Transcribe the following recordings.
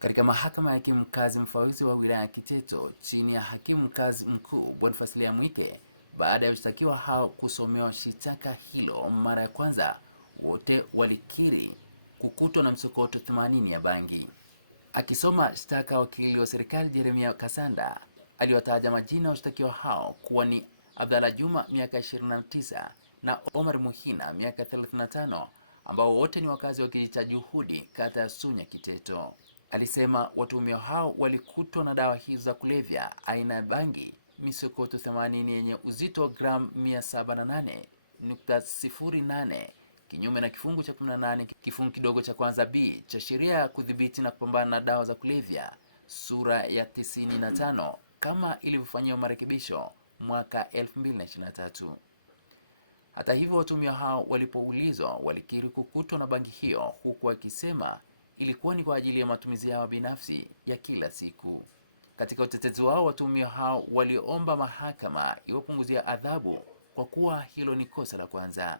Katika mahakama ya hakimu mkazi mfawidhi wa wilaya ya Kiteto chini ya hakimu mkazi mkuu Boniface Liyamwike, baada ya washtakiwa hao kusomewa shitaka hilo mara ya kwanza, wote walikiri kukutwa na msokoto 80 ya bangi. Akisoma shtaka, wakili wa serikali Jeremia Kasanda aliwataja majina ya washtakiwa hao kuwa ni Abdalla Juma miaka 29 na Omar Muhina miaka 35, ambao wote ni wakazi wa kijiji cha Juhudi, kata ya Sunya, Kiteto. Alisema watuhumiwa hao walikutwa na dawa hizo za kulevya aina ya bangi, misokoto 80 yenye uzito wa gramu 708.08 kinyume na kifungu cha 18 kifungu kidogo cha kwanza B cha sheria ya kudhibiti na kupambana na dawa za kulevya sura ya 95 kama ilivyofanyiwa marekebisho mwaka 2023. Hata hivyo, watuhumiwa hao walipoulizwa walikiri kukutwa na bangi hiyo, huku wakisema ilikuwa ni kwa ajili ya matumizi yao binafsi ya kila siku. Katika utetezi wao, watuhumiwa hao waliomba mahakama iwapunguzia adhabu kwa kuwa hilo ni kosa la kwanza.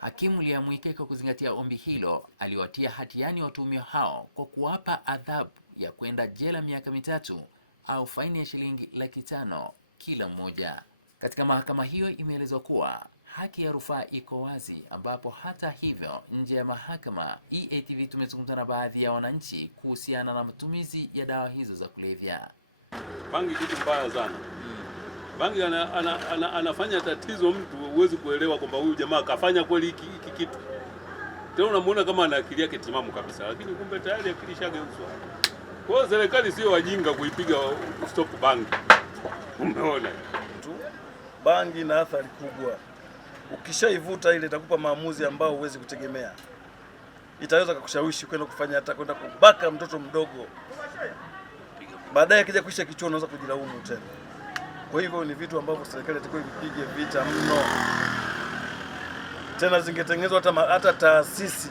Hakimu Liyamwike, kwa kuzingatia ombi hilo, aliwatia hatiani watuhumiwa hao kwa kuwapa adhabu ya kwenda jela miaka 3 au faini ya shilingi 500,000 kila mmoja. Katika mahakama hiyo imeelezwa kuwa haki ya rufaa iko wazi, ambapo hata hivyo nje ya mahakama EATV tumezungumza na baadhi ya wananchi kuhusiana na matumizi ya dawa hizo za kulevya. Bangi kitu mbaya sana. Bangi anafanya tatizo, mtu huwezi kuelewa kwamba huyu jamaa kafanya kweli hiki kitu. Tena unamuona kama ana akili yake timamu kabisa, lakini kumbe tayari akili shageuzwa. Kwa hiyo serikali sio wajinga kuipiga stop bangi. Umeona? Bangi na athari kubwa. Ukishaivuta ile itakupa maamuzi ambao huwezi kutegemea. Itaweza kukushawishi kwenda kufanya hata kwenda kubaka mtoto mdogo. Baadaye akija kuisha kichwa unaweza kujilaumu tena. Kwa hivyo ni vitu ambavyo serikali itakuwa ipige vita mno. Tena zingetengenezwa hata taasisi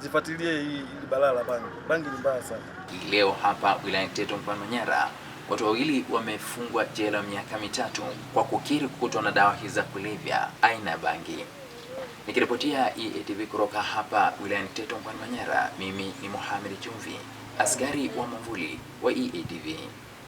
zifuatilie hili balaa la bangi. Bangi ni mbaya sana. Leo hapa wilaya Kiteto mkoani Manyara, watu wawili wamefungwa jela miaka 3 kwa kukiri kukutwa na dawa hizo za kulevya aina ya bangi. Nikiripotia EATV kutoka hapa wilaya Kiteto mkoani Manyara, mimi ni Mohamed Chumvi, askari wa mwavuli wa EATV.